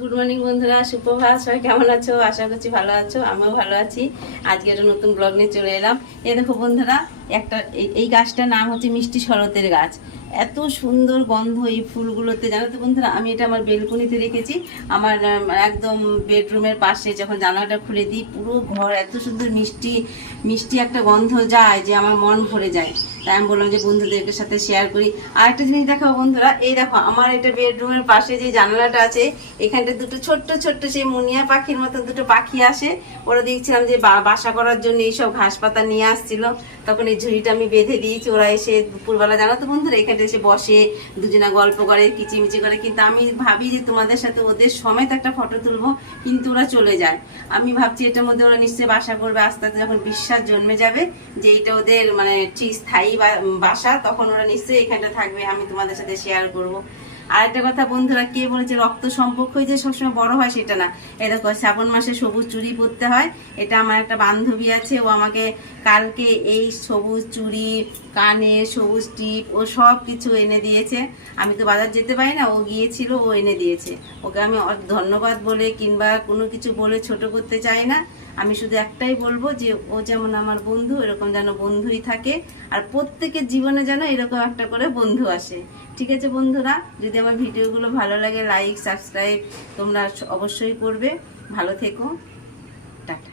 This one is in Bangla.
গুড মর্নিং বন্ধুরা, সুপ্রভাত। সবাই কেমন আছো? আশা করছি ভালো আছো, আমিও ভালো আছি। আজকে একটা নতুন ব্লগ নিয়ে চলে এলাম। এই দেখো বন্ধুরা, একটা এই গাছটার নাম হচ্ছে মিষ্টি শরতের গাছ। এত সুন্দর গন্ধ এই ফুলগুলোতে, জানো তো বন্ধুরা। আমি এটা আমার বেলকনিতে রেখেছি, আমার একদম বেডরুমের পাশে। যখন জানালাটা খুলে দিই, পুরো ঘর এত সুন্দর মিষ্টি মিষ্টি একটা গন্ধ যায় যে আমার মন ভরে যায়। তাই আমি বললাম যে বন্ধুদের সাথে শেয়ার করি। আর একটা জিনিস দেখো বন্ধুরা, এই দেখো আমার এটা বেডরুমের পাশে যে জানালাটা আছে, এখানটা দুটো ছোট্ট ছোট্ট সেই মুনিয়া পাখির মতো দুটো পাখি আসে। ওরা দেখছিলাম যে বাসা করার জন্য এইসব ঘাস পাতা নিয়ে আসছিল, তখন এই ঝুড়িটা আমি বেঁধে দিয়েছি। ওরা এসে দুপুরবেলা, জানো তো বন্ধুরা, এখানটা এসে বসে, দুজনা গল্প করে, কিচিমিচি করে। কিন্তু আমি ভাবি যে তোমাদের সাথে ওদের সমেত একটা ফটো তুলবো, কিন্তু ওরা চলে যায়। আমি ভাবছি এটার মধ্যে ওরা নিশ্চয়ই বাসা করবে। আস্তে আস্তে যখন বিশ্বাস জন্মে যাবে যে এটা ওদের মানে ঠিক স্থায়ী বাসা, তখন ওরা নিশ্চয়ই এখানটা থাকবে, আমি তোমাদের সাথে শেয়ার করব। আর একটা কথা বন্ধুরা, কে বলেছে রক্ত সম্পর্কই যে সবসময় বড় হয়, সেটা না। এই দেখো, শ্রাবণ মাসে সবুজ চুড়ি পরতে হয়। এটা আমার একটা বান্ধবী আছে, ও আমাকে কালকে এই সবুজ চুড়ি, কানে সবুজ টিপ, ও সব কিছু এনে দিয়েছে। আমি তো বাজার যেতে পারি না, ও গিয়েছিল, ও এনে দিয়েছে। ওকে আমি ধন্যবাদ বলে কিংবা কোনো কিছু বলে ছোট করতে চাই না। আমি শুধু একটাই বলবো যে ও যেমন আমার বন্ধু, এরকম যেন বন্ধুই থাকে, আর প্রত্যেকের জীবনে যেন এরকম একটা করে বন্ধু আসে। ঠিক আছে বন্ধুরা, যদি আমার ভিডিওগুলো ভালো লাগে, লাইক সাবস্ক্রাইব তোমরা অবশ্যই করবে। ভালো থেকো, টাটা।